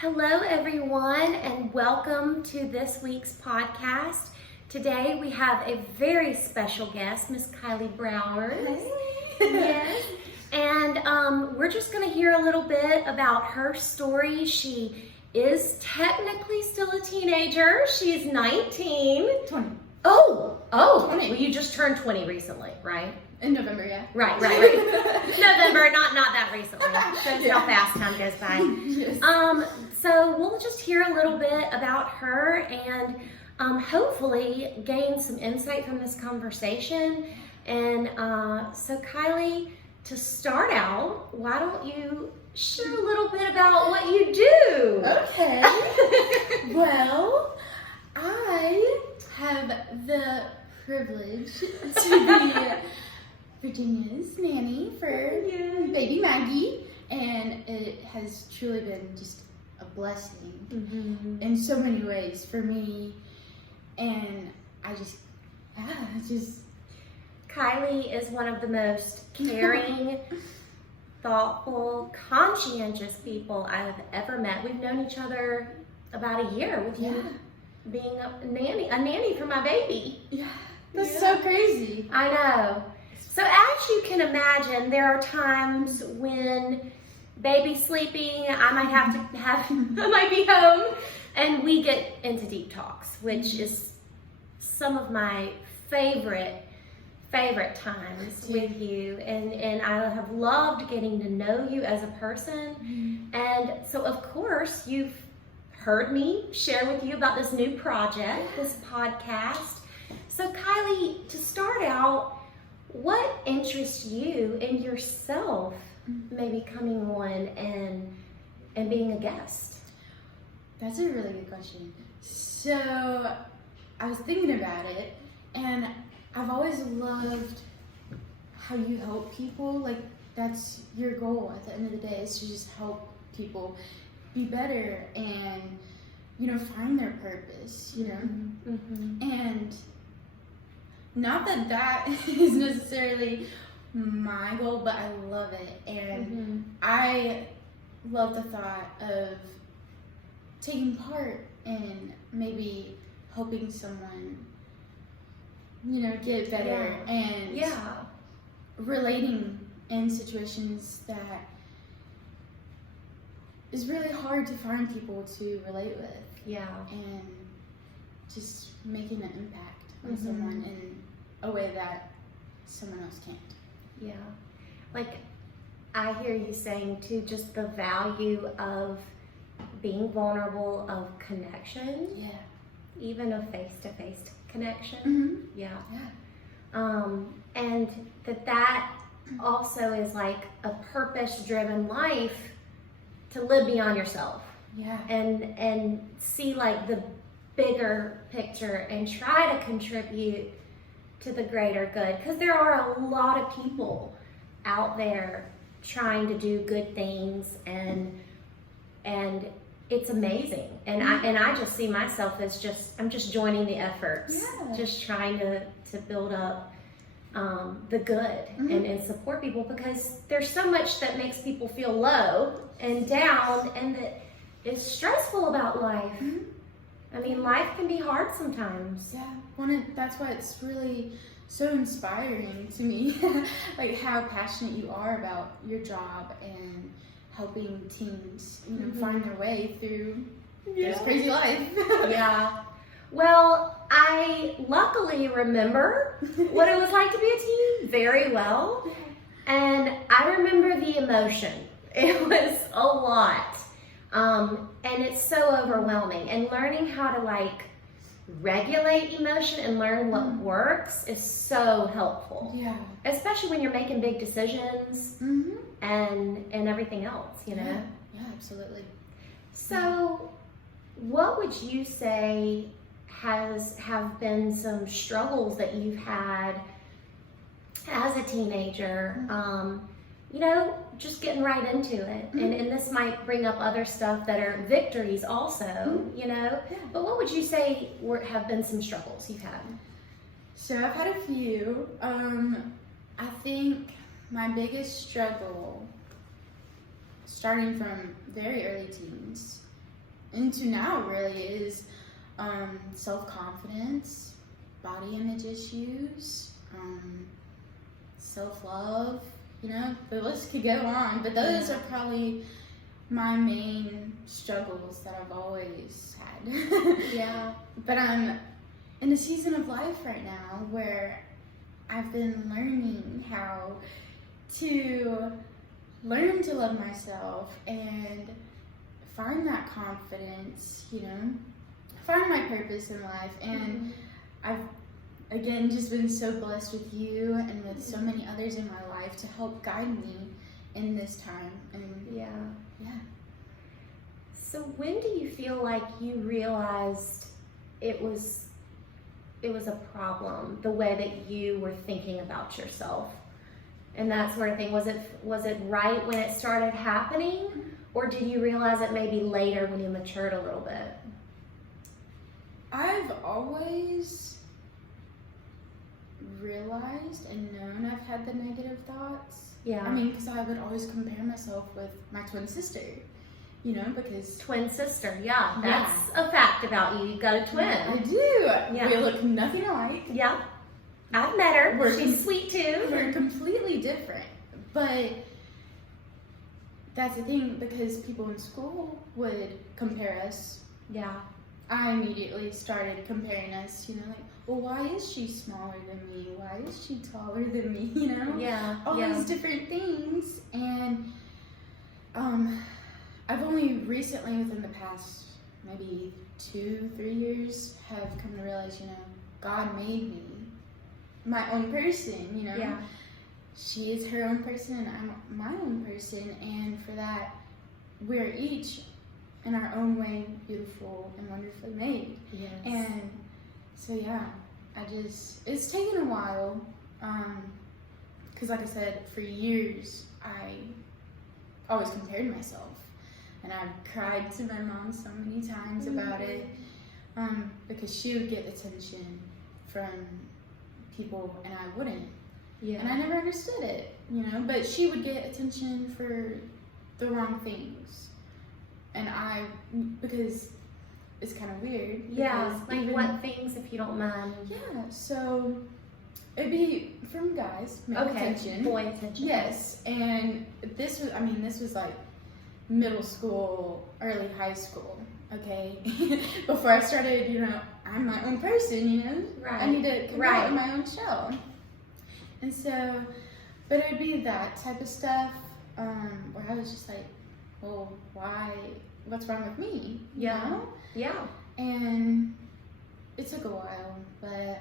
Hello, everyone, and welcome to this week's podcast. Today we have a very special guest, Miss Kailee Brauers. Yes, and we're just going to hear a little bit about her story. She is technically still a teenager. She's 19. 20. Oh, 20. Well, you just turned 20 recently, right? In November, yeah. Right. November, not that recently. Shows how fast time goes by. Yes. So we'll just hear a little bit about her and hopefully gain some insight from this conversation. And so Kailee, to start out, why don't you share a little bit about what you do? Okay. Well, I have the privilege to be Virginia's nanny for baby Maggie, and it has truly been just a blessing in so many ways for me. And I just Kailee is one of the most caring, thoughtful, conscientious people I've ever met. We've known each other about a year with you being a nanny for my baby. Yeah, that's so crazy. I know. So as you can imagine, there are times when baby's sleeping, I might be home, and we get into deep talks, which is some of my favorite times with you, and I have loved getting to know you as a person. And so of course you've heard me share with you about this new project, this podcast. So Kailee, to start out, what interests you in yourself maybe coming on and being a guest? That's a really good question. So I was thinking about it, and I've always loved how you help people. Like, that's your goal at the end of the day, is to just help people be better and, find their purpose, And not that is necessarily my goal, but I love it. And I love the thought of taking part in maybe helping someone, get better and relating in situations that is really hard to find people to relate with. Yeah. And just making an impact on someone in a way that someone else can't. Yeah. Like, I hear you saying too, just the value of being vulnerable, of connection. Yeah. Even a face-to-face connection. Yeah. And that also is like a purpose-driven life to live beyond yourself. Yeah. And see like the bigger picture and try to contribute to the greater good, because there are a lot of people out there trying to do good things, and it's amazing. And I just see myself as I'm just joining the efforts, just trying to build up the good and support people, because there's so much that makes people feel low and down and that is stressful about life. I mean, life can be hard sometimes. Yeah, that's why it's really so inspiring to me, like how passionate you are about your job and helping teens, find their way through this crazy life. Yeah. Well, I luckily remember what it was like to be a teen very well, and I remember the emotion. It was a lot. And it's so overwhelming, and learning how to like regulate emotion and learn what works is so helpful. Yeah. Especially when you're making big decisions and everything else, Yeah, absolutely. So what would you say have been some struggles that you've had as a teenager? Just getting right into it. And this might bring up other stuff that are victories also, But what would you say have been some struggles you've had? So I've had a few. I think my biggest struggle, starting from very early teens, into now really is self-confidence, body image issues, self-love. You know, the list could go on, but those are probably my main struggles that I've always had. Yeah. But I'm in a season of life right now where I've been learning how to learn to love myself and find that confidence, you know, find my purpose in life. And I've, again, just been so blessed with you and with so many others in my life to help guide me in this time. And Yeah. So when do you feel like you realized it was a problem, the way that you were thinking about yourself and that sort of thing? Was it right when it started happening, or did you realize it maybe later when you matured a little bit? I've always realized and known I've had the negative thoughts. Yeah. I mean, because I would always compare myself with my twin sister, you know, because... Twin sister, yeah. That's a fact about you. You've got a twin. I do. Yeah. We look nothing alike. Yeah. I've met her. She's sweet too. We're completely different. But that's the thing, because people in school would compare us. Yeah. I immediately started comparing us, you know, like, well, why is she smaller than me? Why is she taller than me? You know? Yeah. All these different things. And I've only recently, within the past maybe 2-3 years, have come to realize, you know, God made me my own person, you know? Yeah. She is her own person and I'm my own person. And for that, we're each in our own way beautiful and wonderfully made. Yes. And so yeah, it's taken a while, because like I said, for years I always compared myself, and I've cried to my mom so many times about it, because she would get attention from people and I wouldn't. Yeah. And I never understood it, you know, but she would get attention for the wrong things. And because it's kind of weird. Yeah, like what things, if you don't mind? Yeah, so it'd be from guys, male attention. Boy attention. Yes, and this was like middle school, early high school, okay? Before I started, you know, I'm my own person, you know? Right. I need to come out of my own shell. And so, but it'd be that type of stuff, where I was just like, well, why, what's wrong with me? You know? Yeah. And it took a while, but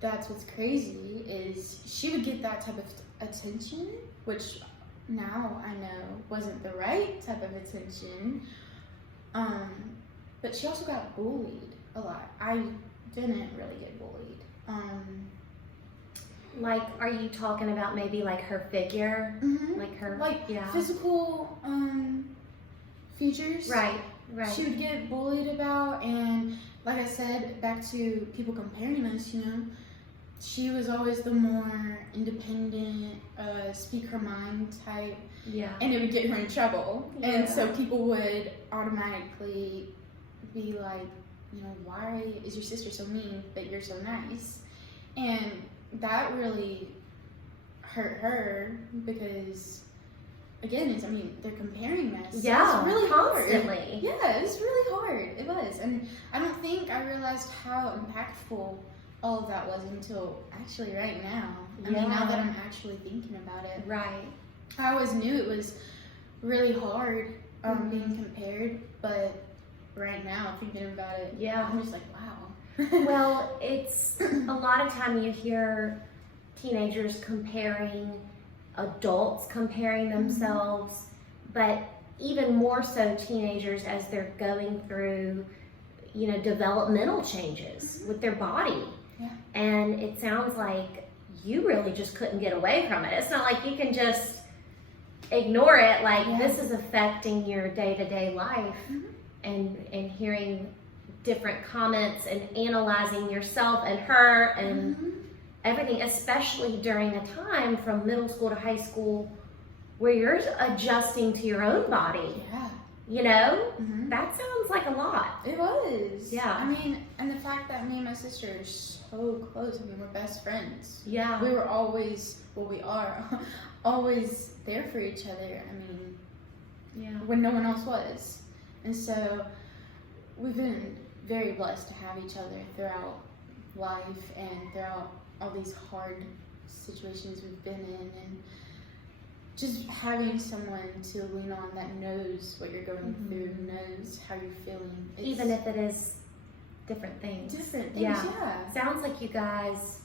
that's what's crazy is she would get that type of attention, which now I know wasn't the right type of attention. But she also got bullied a lot. I didn't really get bullied. Like, are you talking about maybe like her figure? Like her, physical features. Right. She would get bullied about, and like I said, back to people comparing us, you know, she was always the more independent, speak her mind type. Yeah. And it would get her in trouble. Yeah. And so people would automatically be like, you know, why is your sister so mean, but you're so nice? And that really hurt her because, again, they're comparing us. Yeah, it's really constantly. Hard. Yeah, it's really hard. It was. And I don't think I realized how impactful all of that was until actually right now. I mean, now that I'm actually thinking about it. Right. I always knew it was really hard being compared, but right now, thinking about it, I'm just like, wow. Well, it's a lot of time you hear teenagers comparing, adults comparing themselves, but even more so teenagers as they're going through, you know, developmental changes with their body. Yeah. And it sounds like you really just couldn't get away from it. It's not like you can just ignore it, like this is affecting your day-to-day life. And hearing different comments and analyzing yourself and her and everything, especially during a time from middle school to high school where you're adjusting to your own body. Yeah. You know, Mm-hmm. that sounds like a lot. It was. Yeah. I mean, and the fact that me and my sister are so close. I mean, we're best friends. Yeah. We were always, well, we are always there for each other. I mean, Yeah. when no one else was. And so we've been very blessed to have each other throughout life and throughout all these hard situations we've been in, and just having someone to lean on that knows what you're going through, knows how you're feeling. Even if it is different things. Different things, Yeah. Sounds like you guys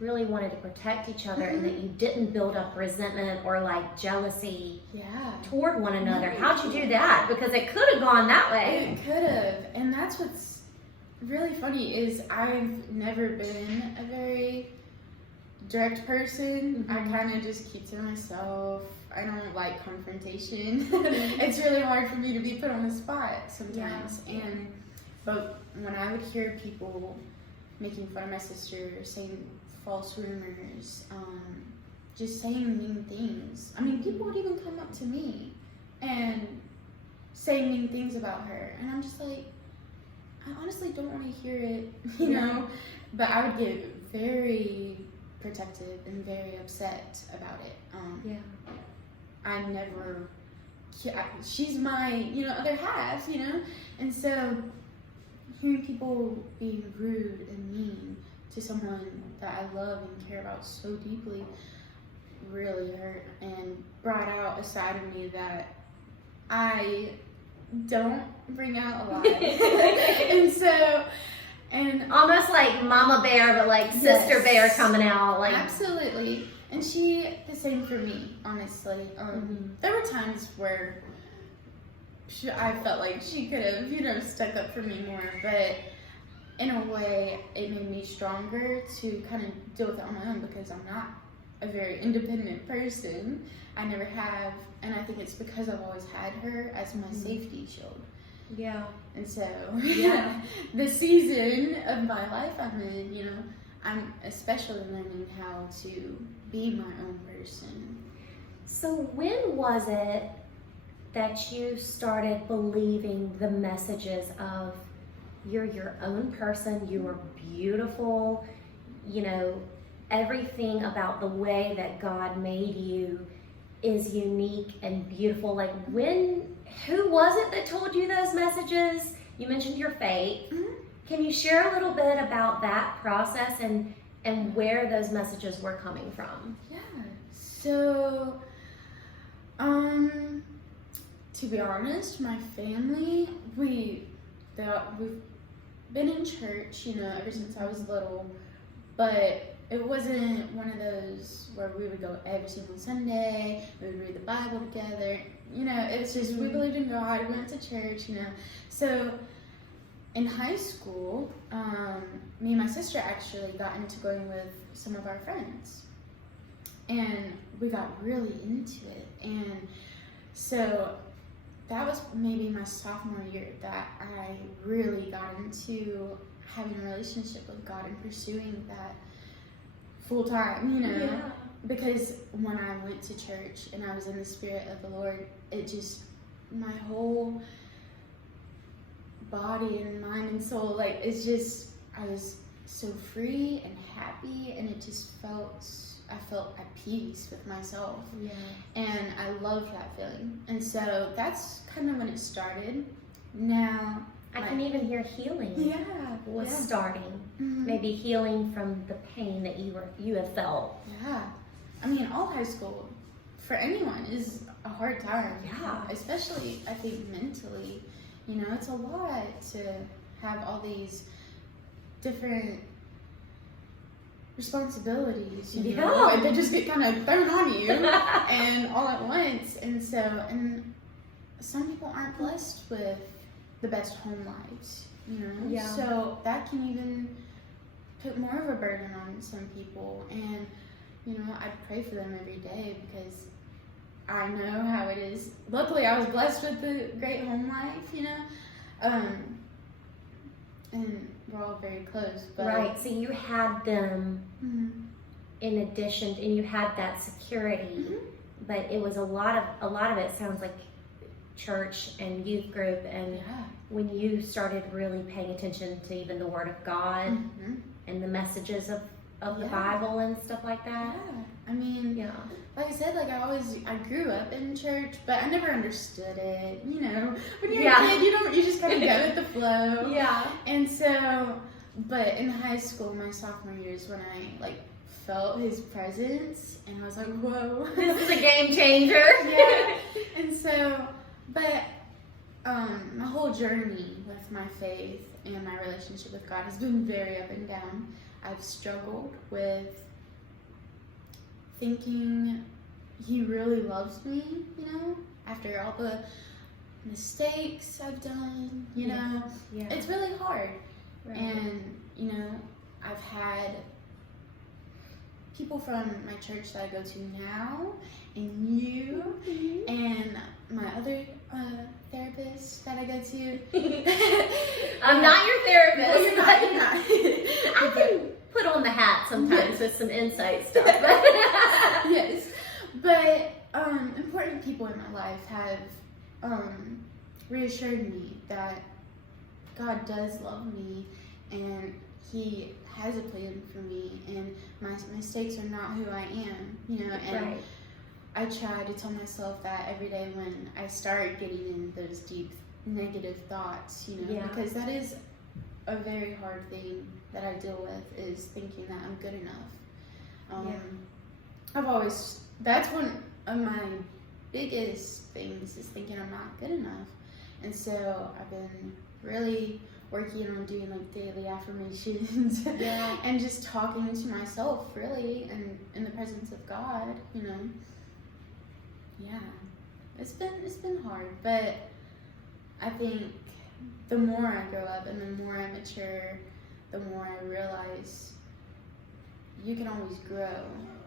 really wanted to protect each other and that you didn't build up resentment or like jealousy toward one another. How'd you do that? Because it could have gone that way. It could have. And that's what's really funny is I've never been a very direct person. I kind of just keep to myself. I don't like confrontation. It's really hard for me to be put on the spot sometimes. But when I would hear people making fun of my sister, saying false rumors, just saying mean things. I mean, people would even come up to me and say mean things about her, and I'm just like, I honestly don't want to hear it, you know. But I would get very protective and very upset about it. I never. She's my, other half, and so hearing people being rude and mean to someone that I love and care about so deeply really hurt and brought out a side of me that I don't bring out a lot. and almost like mama bear, but like sister bear coming out. Like absolutely. And she, the same for me, honestly. There were times where I felt like she could have, stuck up for me more, but in a way, it made me stronger to kind of deal with it on my own, because I'm not a very independent person. I never have, and I think it's because I've always had her as my safety shield. Yeah. And so, the season of my life I'm in, I'm especially learning how to be my own person. So when was it that you started believing the messages of you're your own person, you are beautiful, everything about the way that God made you is unique and beautiful? Like who was it that told you those messages? You mentioned your faith. Can you share a little bit about that process and where those messages were coming from? Yeah. So, to be honest, my family, we've been in church, ever since I was little, but it wasn't one of those where we would go every single Sunday, we would read the Bible together, it was just, we believed in God, we went to church, So, in high school, me and my sister actually got into going with some of our friends, and we got really into it, and so that was maybe my sophomore year that I really got into having a relationship with God and pursuing that full time, because when I went to church and I was in the Spirit of the Lord, it just, my whole body and mind and soul, like, it's just, I was so free and happy, and it just I felt at peace with myself. And I loved that feeling. And so that's kind of when it started. Now I can even hear healing was starting. Maybe healing from the pain that you have felt. I mean, all high school for anyone is a hard time. Especially, I think, mentally. It's a lot to have all these different responsibilities, and they just get kind of thrown on you and all at once. And some people aren't blessed with the best home lives, so that can even put more of a burden on some people. And I pray for them every day, because I know how it is. Luckily, I was blessed with a great home life, and we're all very close. But right, so you had them in addition, and you had that security, but it was a lot of it sounds like church and youth group, and when you started really paying attention to even the Word of God and the messages of the Bible and stuff like that. I mean, like I said, like I grew up in church, but I never understood it. You know, when you're a kid, you just kind of go with the flow. Yeah. And so, but in high school, my sophomore year is when I like felt His presence, and I was like, whoa, this is a game changer. And so, but my whole journey with my faith and my relationship with God has been very up and down. I've struggled with thinking He really loves me, you know, after all the mistakes I've done, you know. It's really hard. Right. And, you know, I've had people from my church that I go to now, and you, and my other therapist that I go to. I'm not your therapist. No, you're not. I can put on the hat sometimes with some insight stuff. Yes. But important people in my life have reassured me that God does love me, and He has a plan for me, and my mistakes are not who I am, you know. And I try to tell myself that every day when I start getting in those deep negative thoughts, you know, because that is a very hard thing that I deal with, is thinking that I'm good enough. I've always, that's one of my biggest things, is thinking I'm not good enough. And so I've been really working on doing like daily affirmations and just talking to myself really, and in the presence of God, you know. It's been hard, but I think the more I grow up and the more I mature, the more I realize you can always grow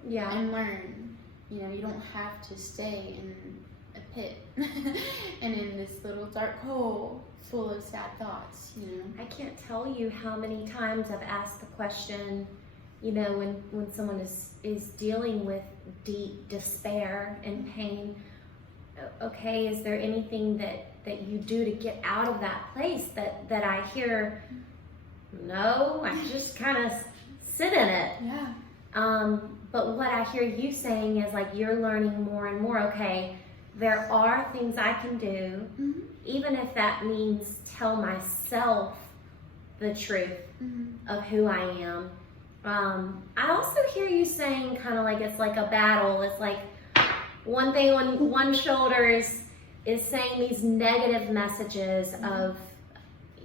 and learn. You know, you don't have to stay in a pit and in this little dark hole full of sad thoughts, you know. I can't tell you how many times I've asked the question, you know, when someone is dealing with deep despair and pain, okay, is there anything that you do to get out of that place? That I hear, no, I just kind of sit in it. But what I hear you saying is like you're learning more and more, okay, there are things I can do, even if that means tell myself the truth of who I am. I also hear you saying kind of like it's like a battle. It's like one thing on one shoulder is saying these negative messages of,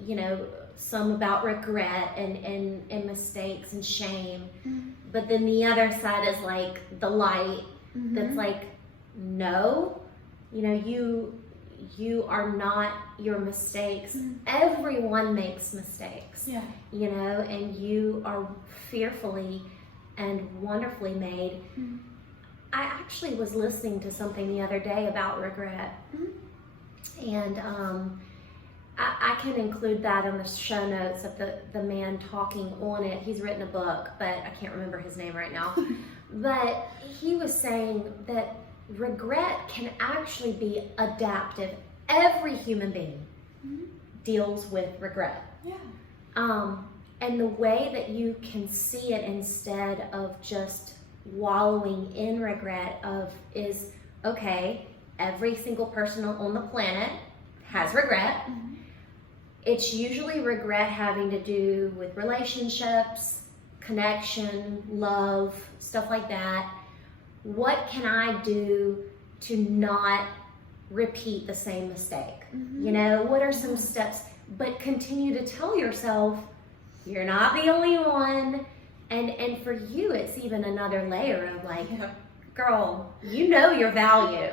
you know, some about regret and mistakes and shame. But then the other side is like the light that's like, no, you know, you are not your mistakes. Everyone makes mistakes, you know, and you are fearfully and wonderfully made. I actually was listening to something the other day about regret, and I can include that in the show notes of the man talking on it. He's written a book, but I can't remember his name right now. But he was saying that regret can actually be adaptive. Every human being deals with regret. And the way that you can see it instead of just wallowing in regret is, okay, every single person on the planet has regret. It's usually regret having to do with relationships, connection, love, stuff like that. What can I do to not repeat the same mistake? You know, what are some steps? But continue to tell yourself, you're not the only one. And for you, it's even another layer of like, girl, you know your value.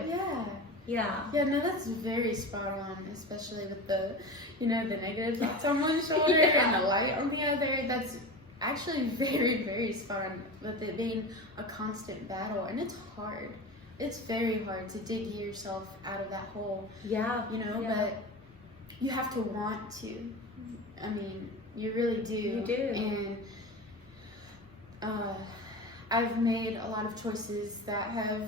Yeah, no, that's very spot on, especially with the, you know, the negative thoughts on one shoulder and the light on the other. That's actually very, very spot on, with it being a constant battle. And it's hard. It's very hard to dig yourself out of that hole. You know, but you have to want to. I mean, you really do. You do. And I've made a lot of choices that have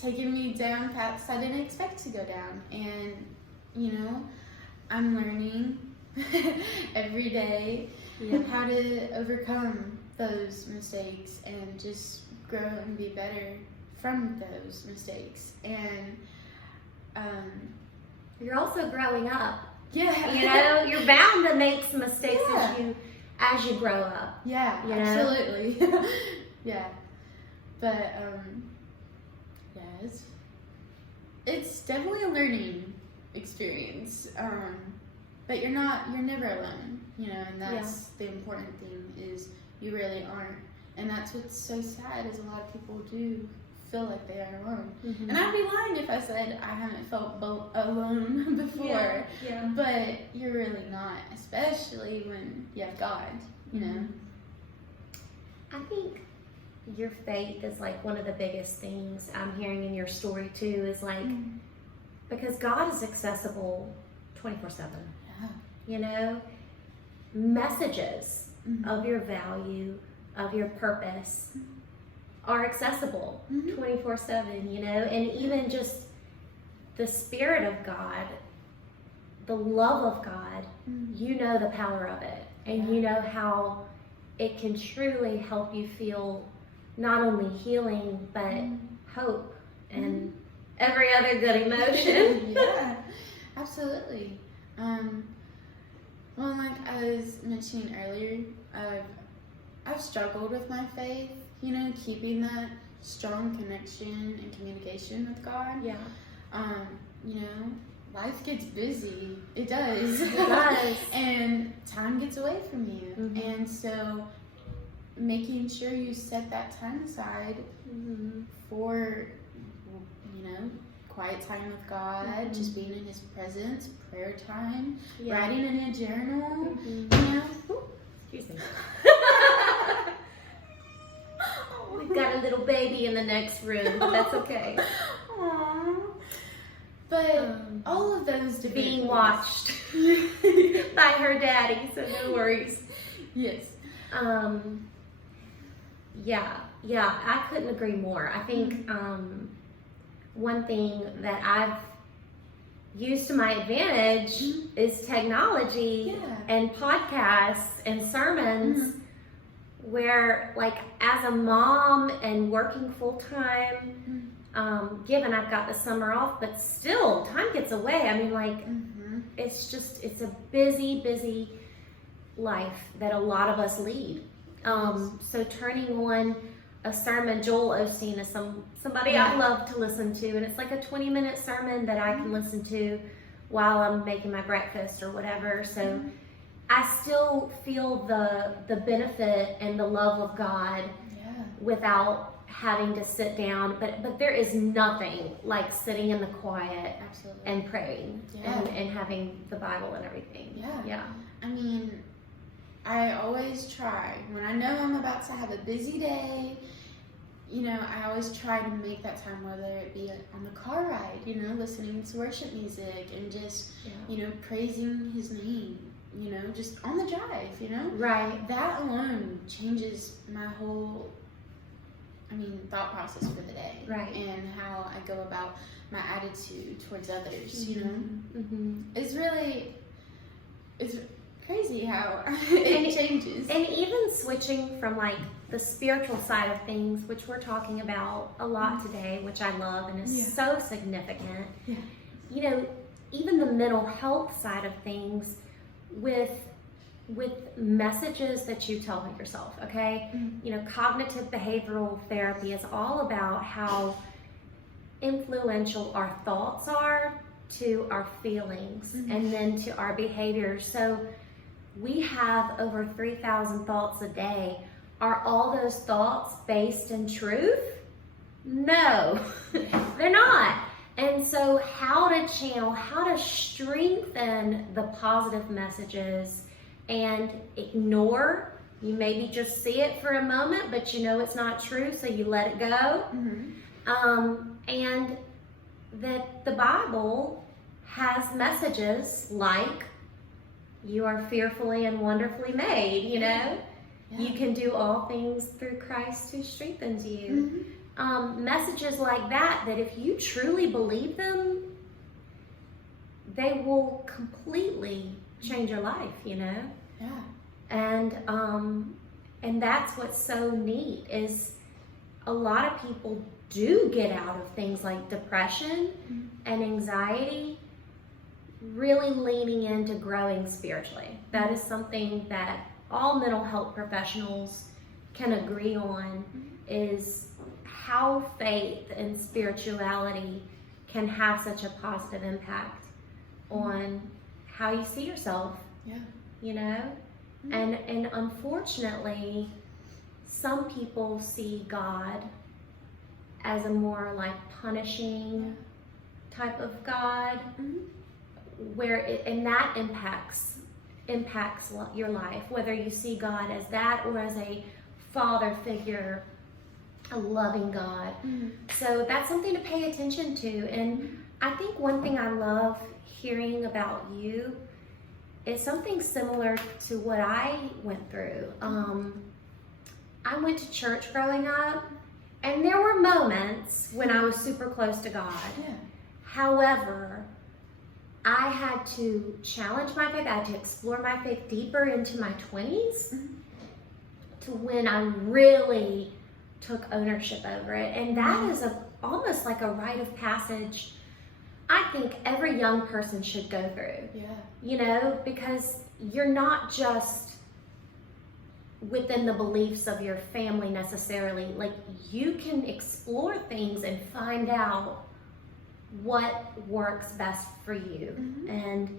taken me down paths I didn't expect to go down, and you know, I'm learning every day how to overcome those mistakes and just grow and be better from those mistakes. And you're also growing up. Yeah. You know, you're bound to make some mistakes as you grow up. Yeah, you know? Absolutely. Yeah. But it's definitely a learning experience. But you're never alone, you know, and that's the important thing, is you really aren't. And that's what's so sad, is a lot of people do feel like they are alone. Mm-hmm. And I'd be lying if I said I haven't felt alone before. Yeah. But you're really not, especially when you have God, you know. I think your faith is like one of the biggest things I'm hearing in your story too, is like, because God is accessible 24/7. Yeah. You know, messages of your value, of your purpose are accessible 24/7, you know, and even just the Spirit of God, the love of God, you know the power of it, and you know how it can truly help you feel not only healing, but hope and every other good emotion. Yeah, absolutely. Well, like I was mentioning earlier, I've struggled with my faith, you know, keeping that strong connection and communication with God. Yeah. You know, life gets busy. It does. It does. And time gets away from you. And so making sure you set that time aside for, you know, quiet time with God, just being in His presence, prayer time, writing in a journal, you know. Excuse me. We've got a little baby in the next room, but that's okay. Aww. But all of those being watched by her daddy, so no worries. Yes. Yeah, I couldn't agree more. I think one thing that I've used to my advantage is technology and podcasts and sermons, where, like, as a mom and working full time, given I've got the summer off, but still time gets away. I mean, like, it's a busy life that a lot of us lead. So turning on a sermon, Joel Osteen is somebody I love to listen to, and it's like a 20-minute sermon that I can listen to while I'm making my breakfast or whatever. So I still feel the benefit and the love of God without having to sit down, but there is nothing like sitting in the quiet and praying and having the Bible and everything. I mean, I always try, when I know I'm about to have a busy day, you know, I always try to make that time, whether it be on the car ride, you know, listening to worship music and just, you know, praising His name, you know, just on the drive, you know. Right. That alone changes my whole, thought process for the day. Right. And how I go about my attitude towards others, you know. It's crazy how it changes. And even switching from, like, the spiritual side of things, which we're talking about a lot today, which I love and is so significant. You know, even the mental health side of things with messages that you tell yourself, okay? You know, cognitive behavioral therapy is all about how influential our thoughts are to our feelings and then to our behaviors. So we have over 3,000 thoughts a day. Are all those thoughts based in truth? No, they're not. And so how to channel, how to strengthen the positive messages and ignore, you maybe just see it for a moment, but you know it's not true, so you let it go. And that the Bible has messages like, you are fearfully and wonderfully made, you know? You can do all things through Christ who strengthens you. Messages like that if you truly believe them, they will completely change your life, you know? Yeah. And that's what's so neat is a lot of people do get out of things like depression and anxiety, really leaning into growing spiritually. That is something that all mental health professionals can agree on, is how faith and spirituality can have such a positive impact on how you see yourself. Yeah. You know? And unfortunately, some people see God as a more like punishing type of God, and that impacts your life, whether you see God as that or as a father figure, a loving God. So that's something to pay attention to. And I think one thing I love hearing about you is something similar to what I went through. I went to church growing up, and there were moments when I was super close to God. Yeah. However, I had to challenge my faith. I had to explore my faith deeper into my 20s to when I really took ownership over it. And that is almost like a rite of passage I think every young person should go through. Yeah. You know, because you're not just within the beliefs of your family necessarily. Like, you can explore things and find out what works best for you, and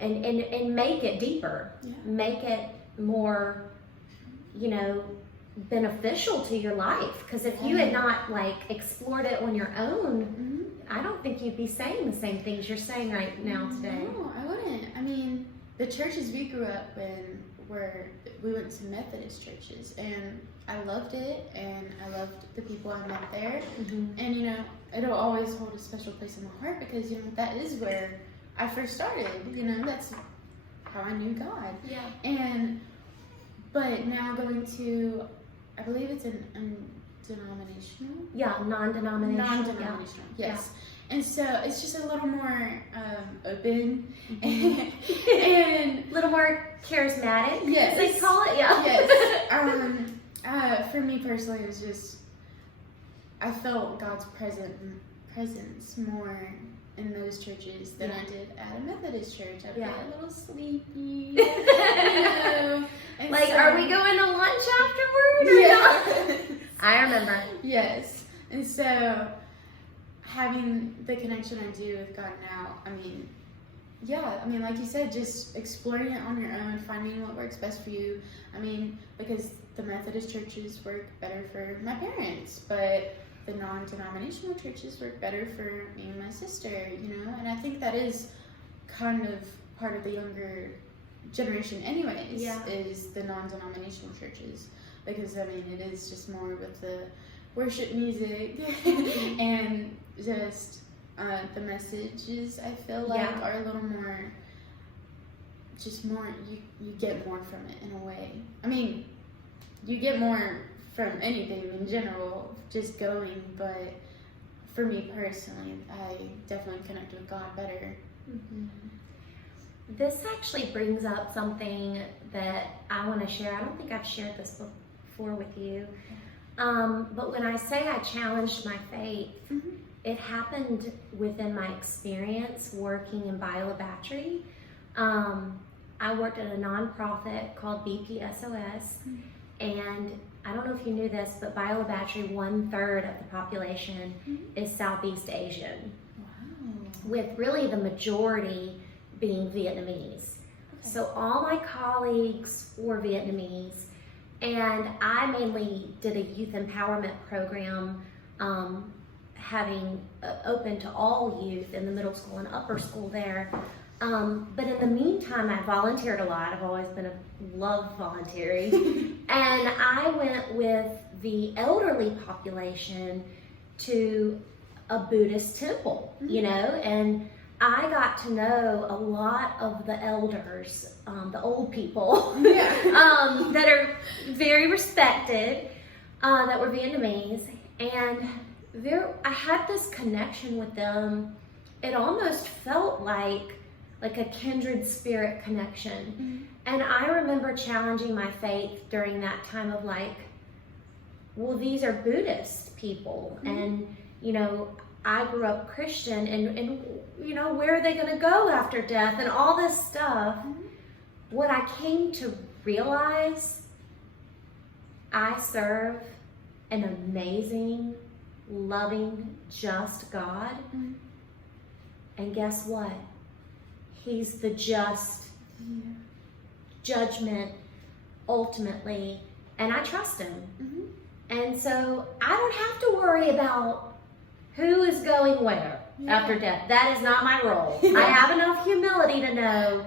make it deeper, make it more, you know, beneficial to your life. Because if you had not like explored it on your own, I don't think you'd be saying the same things you're saying right now today. No, I wouldn't. I mean, the churches we grew up in we went to Methodist churches, and I loved it, and I loved the people I met there. And, you know, it'll always hold a special place in my heart because, you know, that is where I first started. You know, that's how I knew God. Yeah. But now going to, I believe it's an denominational? Yeah, non-denominational. Non-denominational, yes. And so it's just a little more open and a little more charismatic. Yes, they call it. Yeah. Yes. For me personally, it was just I felt God's presence more in those churches than I did at a Methodist church. I'd get a little sleepy, you know. Like, are we going to lunch afterward? Or not? I remember. Yes, and so having the connection I do with God now, I mean, like you said, just exploring it on your own, finding what works best for you. I mean, because the Methodist churches work better for my parents, but the non-denominational churches work better for me and my sister, you know? And I think that is kind of part of the younger generation anyways, is the non-denominational churches. Because, I mean, it is just more with the worship music and just the messages, I feel like, are a little more, just more, you get more from it in a way. I mean, you get more from anything in general, just going, but for me personally, I definitely connect with God better. This actually brings up something that I want to share. I don't think I've shared this before with you. But when I say I challenged my faith, it happened within my experience working in Bayou La Batre. I worked at a nonprofit called BPSOS, and I don't know if you knew this, but Bayou La Batre, 1/3 of the population is Southeast Asian, with really the majority being Vietnamese. So all my colleagues were Vietnamese, and I mainly did a youth empowerment program, having open to all youth in the middle school and upper school there. But in the meantime, I volunteered a lot. I've always been love volunteering. And I went with the elderly population to a Buddhist temple, you know, and I got to know a lot of the elders, the old people, that are very respected, that were Vietnamese. And I had this connection with them it almost felt like a kindred spirit connection. And I remember challenging my faith during that time of like, well, these are Buddhist people, and I grew up Christian, and where are they going to go after death and all this stuff. What I came to realize, I serve an amazing, loving, just God. And guess what? He's the just judgment ultimately, and I trust him. And so I don't have to worry about who is going where after death. That is not my role. I have enough humility to know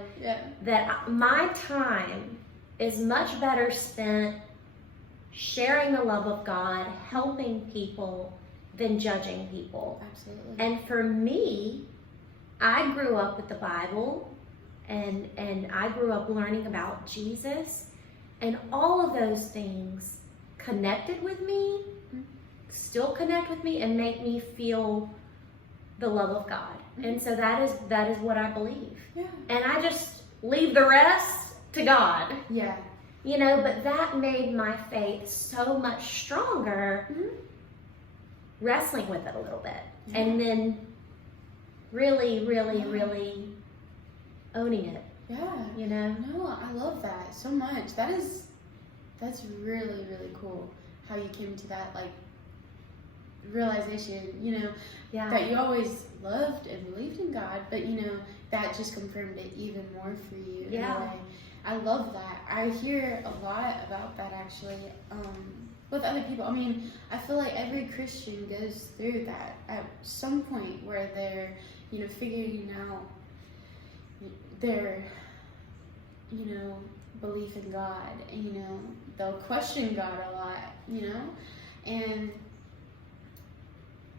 that my time is much better spent sharing the love of God, helping people, than judging people. Absolutely. And for me, I grew up with the Bible, and I grew up learning about Jesus, and all of those things connected with me, still connect with me, and make me feel the love of God. And so that is what I believe. And I just leave the rest to God. But that made my faith so much stronger, wrestling with it a little bit. And then really, really, really owning it. No, I love that so much. That's really, really cool how you came to that like realization, that you always loved and believed in God, but that just confirmed it even more for you in a way. I love that. I hear a lot about that actually with other people. I mean, I feel like every Christian goes through that at some point where they're, figuring out their, belief in God, and, they'll question God a lot, and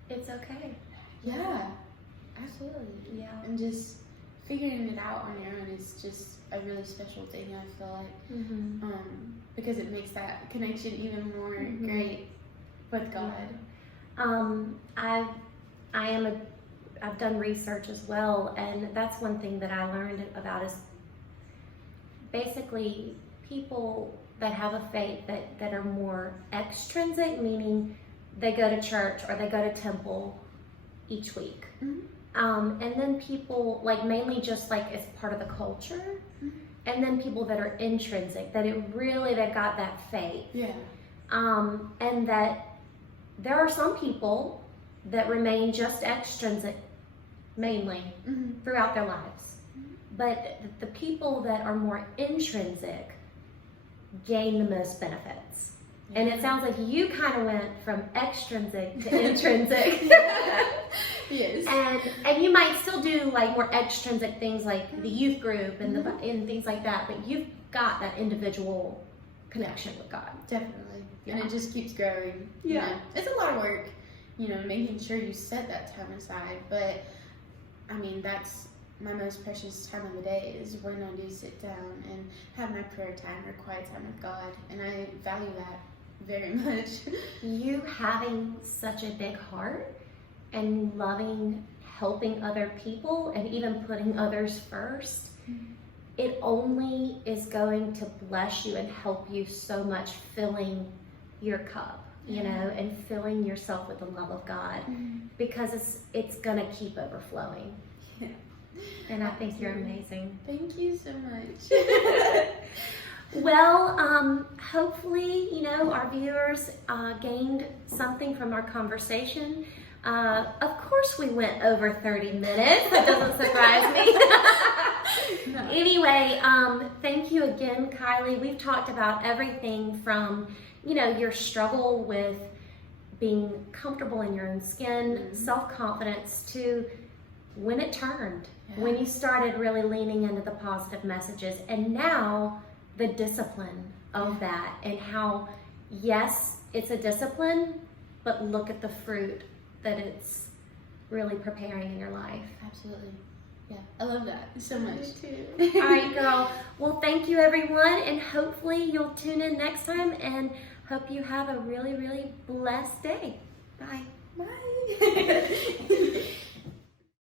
it's okay. Absolutely. And just figuring it out on your own is just a really special thing, I feel like, because it makes that connection even more great with God. I've done research as well, and that's one thing that I learned about is basically people that have a faith that are more extrinsic, meaning they go to church or they go to temple each week. And then people like mainly just like as part of the culture, and then people that are intrinsic, that they've got that faith. And that there are some people that remain just extrinsic mainly throughout their lives. But the people that are more intrinsic gain the most benefits. And it sounds like you kind of went from extrinsic to intrinsic. Yes. And you might still do like more extrinsic things like the youth group and and things like that, but you've got that individual connection with God. Definitely. And it just keeps growing. It's a lot of work, making sure you set that time aside. But I mean, that's my most precious time of the day is when I do sit down and have my prayer time or quiet time with God. And I value that very much. You having such a big heart and loving, helping other people, and even putting others first, it only is going to bless you and help you so much, filling your cup, and filling yourself with the love of God, because it's gonna keep overflowing. And I think you're amazing. Thank you so much. Well, hopefully, our viewers gained something from our conversation. Of course we went over 30 minutes. That doesn't surprise me. No. Anyway, thank you again, Kailee. We've talked about everything from, your struggle with being comfortable in your own skin, self-confidence, to when it turned, when you started really leaning into the positive messages, and now the discipline of that, and how, yes, it's a discipline, but look at the fruit that it's really preparing in your life. Absolutely. Yeah, I love that so much. Me too. All right, girl. Well, thank you, everyone, and hopefully you'll tune in next time, and hope you have a really, really blessed day. Bye. Bye.